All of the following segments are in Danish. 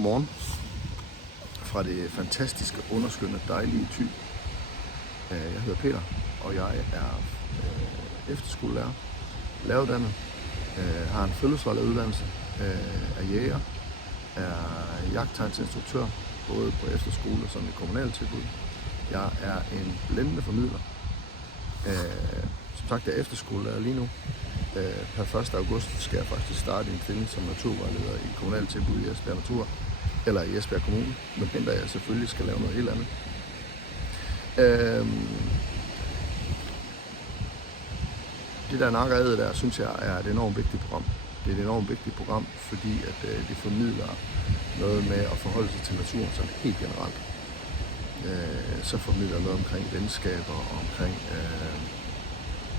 Godmorgen fra det fantastiske, underskønne, dejlige Thy. Jeg hedder Peter, og jeg er efterskolelærer, læreruddannet, har en følgesvejlederuddannelse, er jæger, er jagttegnsinstruktør, både på efterskole og som i kommunale tilbud. Jeg er en blændende formidler. Som sagt, jeg er efterskolelærer lige nu. Per 1. august skal jeg faktisk starte en stilling som naturvejleder i kommunale tilbud i Esbjerg Natur, eller i Esbjerg Kommune, medmindre jeg selvfølgelig skal lave noget helt andet. Det der nakkeræde der, synes jeg er et enormt vigtigt program. Det er et enormt vigtigt program, fordi at det formidler noget med at forholde sig til naturen sådan helt generelt. Så formidler noget omkring venskaber og omkring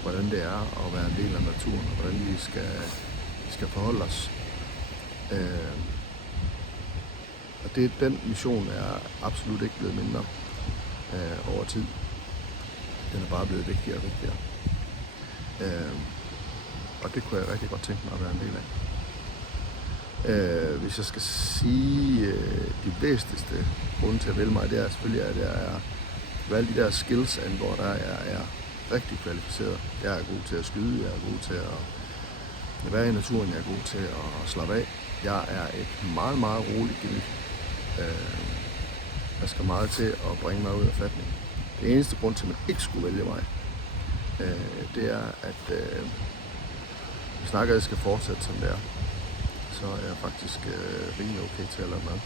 hvordan det er at være en del af naturen, og hvordan vi skal forholde os. Og den mission er absolut ikke blevet mindre over tid. Den er bare blevet vigtigere og vigtigere. Og det kunne jeg rigtig godt tænke mig at være en del af. Hvis jeg skal sige de væsentligste grunde til at vælge mig, det er selvfølgelig, at jeg er hvad alle de der skills angår, der er rigtig kvalificeret. Jeg er god til at skyde, jeg er god til at være i naturen, jeg er god til at slappe af. Jeg er et meget, meget roligt gemyt. Jeg skal meget til at bringe mig ud af fatning. Det eneste grund til, at man ikke skulle vælge mig, det er, at snakkeriet skal fortsætte som det er. Så er jeg faktisk rimelig okay til at lade mad.